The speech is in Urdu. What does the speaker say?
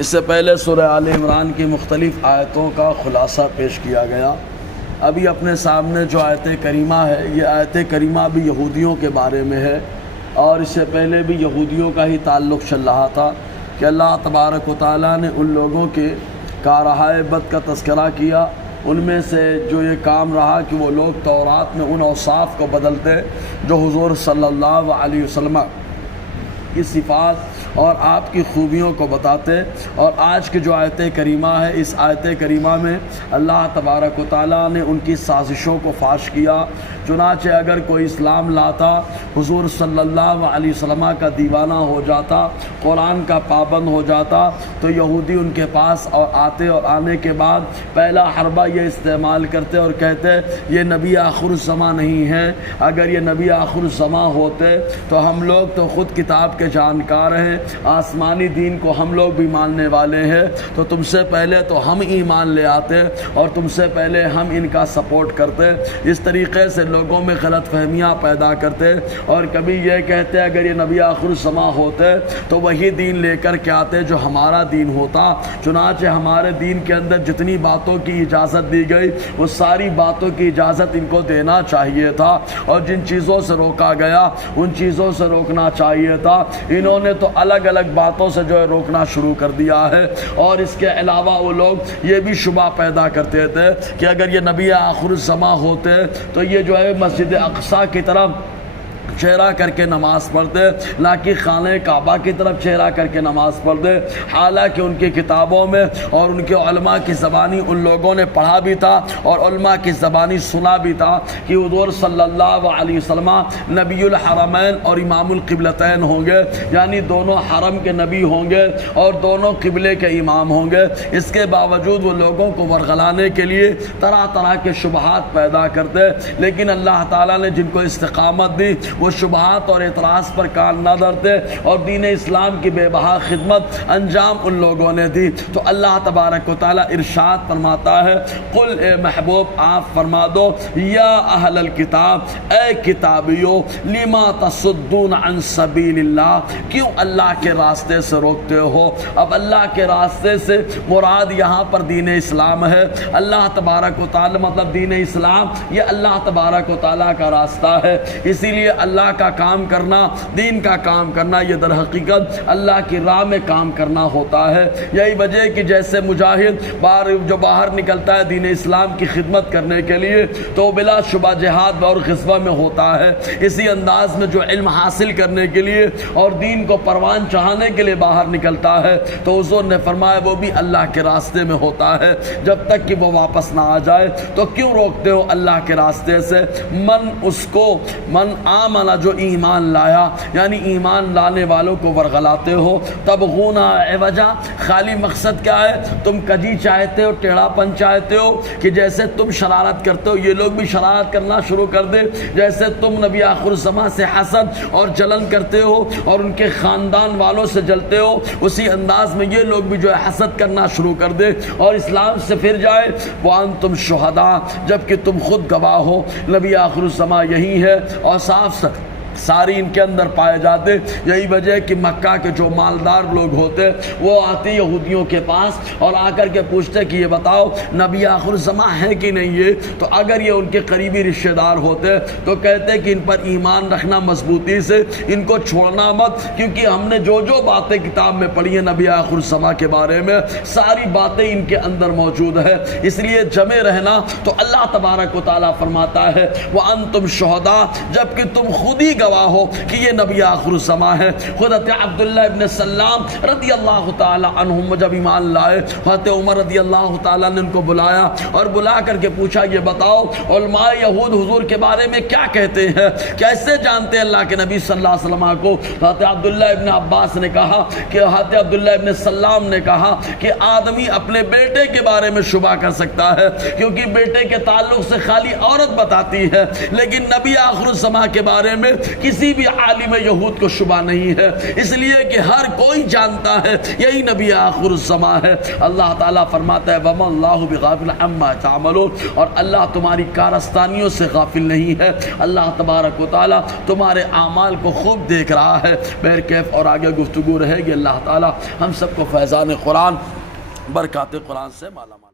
اس سے پہلے سورہ آل عمران کی مختلف آیتوں کا خلاصہ پیش کیا گیا۔ ابھی اپنے سامنے جو آیت کریمہ ہے، یہ آیت کریمہ بھی یہودیوں کے بارے میں ہے، اور اس سے پہلے بھی یہودیوں کا ہی تعلق چل رہا تھا کہ اللہ تبارک و تعالیٰ نے ان لوگوں کے کارہائے بد کا تذکرہ کیا۔ ان میں سے جو یہ کام رہا کہ وہ لوگ تورات میں ان اوصاف کو بدلتے جو حضور صلی اللہ علیہ وسلم کی صفات اور آپ کی خوبیوں کو بتاتے۔ اور آج کی جو آیت کریمہ ہے، اس آیت کریمہ میں اللہ تبارک و تعالیٰ نے ان کی سازشوں کو فاش کیا۔ چنانچہ اگر کوئی اسلام لاتا، حضور صلی اللہ علیہ وسلم کا دیوانہ ہو جاتا، قرآن کا پابند ہو جاتا، تو یہودی ان کے پاس اور آتے، اور آنے کے بعد پہلا حربہ یہ استعمال کرتے اور کہتے یہ نبی آخر الزماں نہیں ہے۔ اگر یہ نبی آخر الزماں ہوتے تو ہم لوگ تو خود کتاب کے جانکار ہیں، آسمانی دین کو ہم لوگ بھی ماننے والے ہیں، تو تم سے پہلے تو ہم ایمان لے آتے اور تم سے پہلے ہم ان کا سپورٹ کرتے۔ اس طریقے سے لوگوں میں غلط فہمیاں پیدا کرتے، اور کبھی یہ کہتے اگر یہ نبی آخر الزماں ہوتے تو وہی دین لے کر کے آتے جو ہمارا دین ہوتا۔ چنانچہ ہمارے دین کے اندر جتنی باتوں کی اجازت دی گئی وہ ساری باتوں کی اجازت ان کو دینا چاہیے تھا، اور جن چیزوں سے روکا گیا ان چیزوں سے روکنا چاہیے تھا۔ انہوں نے تو الگ الگ باتوں سے جو ہے روکنا شروع کر دیا ہے۔ اور اس کے علاوہ وہ لوگ یہ بھی شبہ پیدا کرتے تھے کہ اگر یہ نبی آخر الزماں ہوتے تو یہ جو ہے مسجد اقصی کی طرف چہرہ کر کے نماز پڑھتے، نہ کہ خانہ کعبہ کی طرف چہرہ کر کے نماز پڑھتے۔ حالانکہ ان کی کتابوں میں اور ان کے علماء کی زبانی ان لوگوں نے پڑھا بھی تھا اور علماء کی زبانی سنا بھی تھا کہ حضور صلی اللہ علیہ وسلم نبی الحرمین اور امام القبلتین ہوں گے، یعنی دونوں حرم کے نبی ہوں گے اور دونوں قبلے کے امام ہوں گے۔ اس کے باوجود وہ لوگوں کو ورغلانے کے لیے طرح طرح کے شبہات پیدا کرتے، لیکن اللہ تعالیٰ نے جن کو استقامت دی وہ شبہات اور اعتراض پر کان نہ دھرتے، اور دین اسلام کی بے بہا خدمت انجام ان لوگوں نے دی۔ تو اللہ تبارک و تعالیٰ ارشاد فرماتا ہے، قل اے محبوب آپ فرما دو، یا اہل الکتاب، اے کتابیو، لما تصدون عن سبیل اللہ، کیوں اللہ کے راستے سے روکتے ہو؟ اب اللہ کے راستے سے مراد یہاں پر دین اسلام ہے۔ اللہ تبارک و تعالیٰ مطلب دین اسلام یہ اللہ تبارک و تعالیٰ کا راستہ ہے، اسی لیے اللہ کا کام کرنا، دین کا کام کرنا، یہ در حقیقت اللہ کی راہ میں کام کرنا ہوتا ہے۔ یہی وجہ کہ جیسے مجاہد جو باہر نکلتا ہے دین اسلام کی خدمت کرنے کے لیے تو بلا شبہ جہاد اور غزوہ میں ہوتا ہے، اسی انداز میں جو علم حاصل کرنے کے لیے اور دین کو پروان چڑھانے کے لیے باہر نکلتا ہے تو حضور نے فرمایا وہ بھی اللہ کے راستے میں ہوتا ہے جب تک کہ وہ واپس نہ آ جائے۔ تو کیوں روکتے ہو اللہ کے راستے سے؟ من آمن جو ایمان لایا، یعنی ایمان لانے والوں کو ورغلاتے ہو۔ تبغونا عوجا، خالی مقصد کیا ہے؟ تم کجی چاہتے ہو، ٹیڑھا پن چاہتے ہو کہ جیسے تم شرارت کرتے ہو یہ لوگ بھی شرارت کرنا شروع کر دے، جیسے تم نبی آخر الزماں سے حسد اور جلن کرتے ہو اور ان کے خاندان والوں سے جلتے ہو، اسی انداز میں یہ لوگ بھی جو ہے حسد کرنا شروع کر دے اور اسلام سے پھر جائے۔ وانتم شہداء، جبکہ تم خود گواہ ہو نبی آخر الزماں یہی ہے، اور صاف ساری ان کے اندر پائے جاتے۔ یہی وجہ کہ مکہ کے جو مالدار لوگ ہوتے وہ آتے یہودیوں کے پاس اور آ کر کے پوچھتے کہ یہ بتاؤ نبی آخر الزماں ہے کہ نہیں ہے؟ تو اگر یہ ان کے قریبی رشتہ دار ہوتے تو کہتے کہ ان پر ایمان رکھنا مضبوطی سے، ان کو چھوڑنا مت، کیونکہ ہم نے جو باتیں کتاب میں پڑھی ہیں نبی آخر الزماں کے بارے میں ساری باتیں ان کے اندر موجود ہے، اس لیے جمع رہنا۔ تو اللہ تبارک و تعالیٰ فرماتا ہے وَأَنْتُمْ شُهَدَاء، جبکہ تم خود ہی گواہ ہو کہ یہ نبی آخر الزماں ہے۔ حضرت عبداللہ ابن سلام رضی اللہ تعالی عنہم جب ایمان لائے، حضرت عمر رضی اللہ تعالیٰ نے ان کو بلایا اور بلا کر کے پوچھا یہ بتاؤ علماء یہود حضور کے بارے میں کیا کہتے ہیں، کیسے جانتے ہیں اللہ کے نبی صلی اللہ علیہ وسلم کو؟ حضرت عبداللہ ابن عباس نے کہا کہ حضرت عبداللہ ابن سلام نے کہا کہ آدمی اپنے بیٹے کے بارے میں شبہ کر سکتا ہے کیونکہ بیٹے کے تعلق سے خالی عورت بتاتی ہے، لیکن نبی آخر الزماں کے بارے میں کسی بھی عالم یہود کو شبہ نہیں ہے، اس لیے کہ ہر کوئی جانتا ہے یہی نبی آخر الزمان ہے۔ اللہ تعالیٰ فرماتا ہے وَمَا اللَّهُ بِغَافِلٍ عَمَّا تَعْمَلُونَ، اور اللہ تمہاری کارستانیوں سے غافل نہیں ہے، اللہ تبارک و تعالیٰ تمہارے اعمال کو خوب دیکھ رہا ہے۔ بہرکیف اور آگے گفتگو رہے گی، اللہ تعالیٰ ہم سب کو فیضان قرآن، برکات قرآن سے مالا مال